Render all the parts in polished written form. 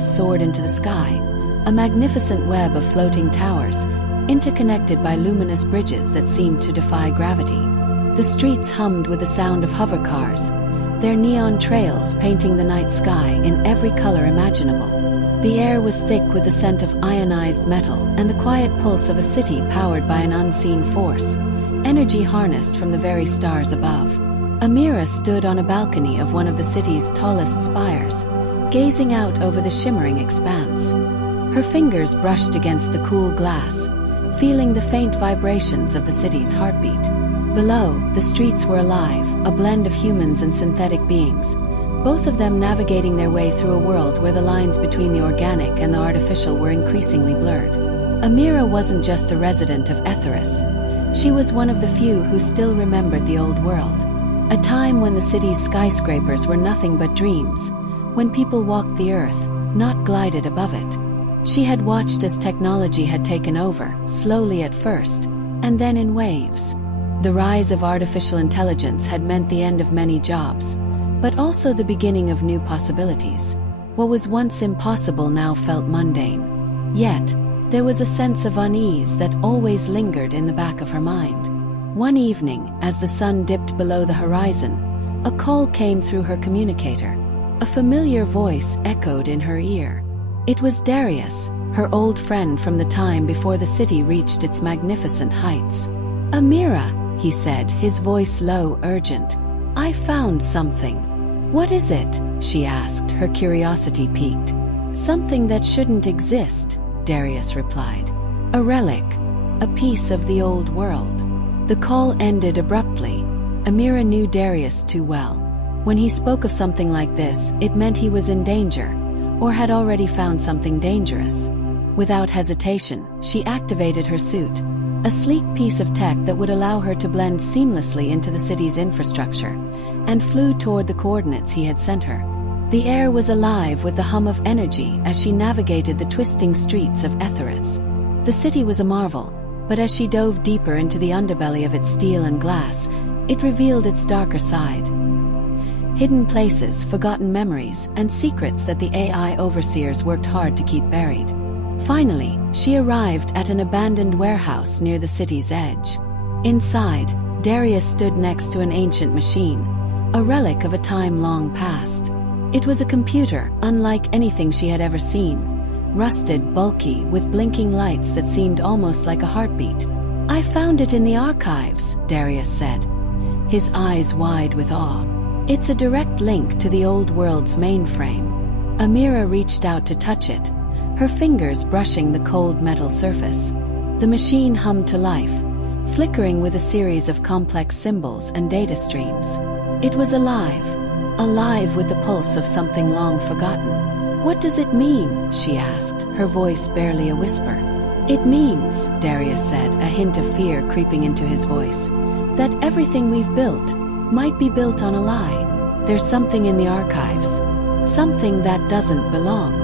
Aetheris soared into the sky, a magnificent web of floating towers, interconnected by luminous bridges that seemed to defy gravity. The streets hummed with the sound of hover cars, their neon trails painting the night sky in every color imaginable. The air was thick with the scent of ionized metal and the quiet pulse of a city powered by an unseen force, energy harnessed from the very stars above. Amira stood on a balcony of one of the city's tallest spires, gazing out over the shimmering expanse. Her fingers brushed against the cool glass, feeling the faint vibrations of the city's heartbeat. Below, the streets were alive, a blend of humans and synthetic beings, both of them navigating their way through a world where the lines between the organic and the artificial were increasingly blurred. Amira wasn't just a resident of Aetheris. She was one of the few who still remembered the old world, a time when the city's skyscrapers were nothing but dreams, when people walked the earth, not glided above it. She had watched as technology had taken over, slowly at first, and then in waves. The rise of artificial intelligence had meant the end of many jobs, but also the beginning of new possibilities. What was once impossible now felt mundane. Yet, there was a sense of unease that always lingered in the back of her mind. One evening, as the sun dipped below the horizon, a call came through her communicator. A familiar voice echoed in her ear. It was Darius, her old friend from the time before the city reached its magnificent heights. "Amira," he said, his voice low, urgent. "I found something." "What is it?" she asked, her curiosity piqued. "Something that shouldn't exist," Darius replied. "A relic, a piece of the old world." The call ended abruptly. Amira knew Darius too well. When he spoke of something like this, it meant he was in danger, or had already found something dangerous. Without hesitation, she activated her suit, a sleek piece of tech that would allow her to blend seamlessly into the city's infrastructure, and flew toward the coordinates he had sent her. The air was alive with the hum of energy as she navigated the twisting streets of Aetheris. The city was a marvel, but as she dove deeper into the underbelly of its steel and glass, it revealed its darker side. Hidden places, forgotten memories, and secrets that the AI overseers worked hard to keep buried. Finally, she arrived at an abandoned warehouse near the city's edge. Inside, Darius stood next to an ancient machine, a relic of a time long past. It was a computer, unlike anything she had ever seen, rusted, bulky, with blinking lights that seemed almost like a heartbeat. "I found it in the archives," Darius said, his eyes wide with awe. "It's a direct link to the old world's mainframe." Amira reached out to touch it, her fingers brushing the cold metal surface. The machine hummed to life, flickering with a series of complex symbols and data streams. It was alive, alive with the pulse of something long forgotten. "What does it mean?" she asked, her voice barely a whisper. "It means," Darius said, a hint of fear creeping into his voice, "that everything we've built might be built on a lie. There's something in the archives, something that doesn't belong."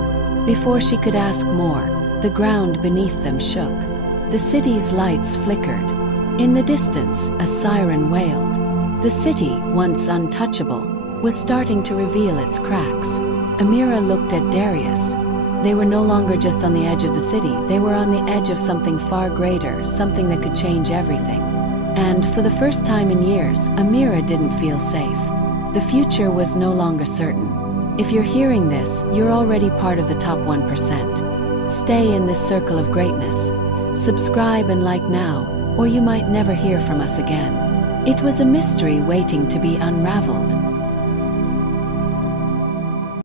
Before she could ask more, the ground beneath them shook. The city's lights flickered. In the distance, a siren wailed. The city, once untouchable, was starting to reveal its cracks. Amira looked at Darius. They were no longer just on the edge of the city, they were on the edge of something far greater, something that could change everything. And for the first time in years, Amira didn't feel safe. The future was no longer certain. If you're hearing this, you're already part of the top 1%. Stay in this circle of greatness. Subscribe and like now, or you might never hear from us again. It was a mystery waiting to be unraveled.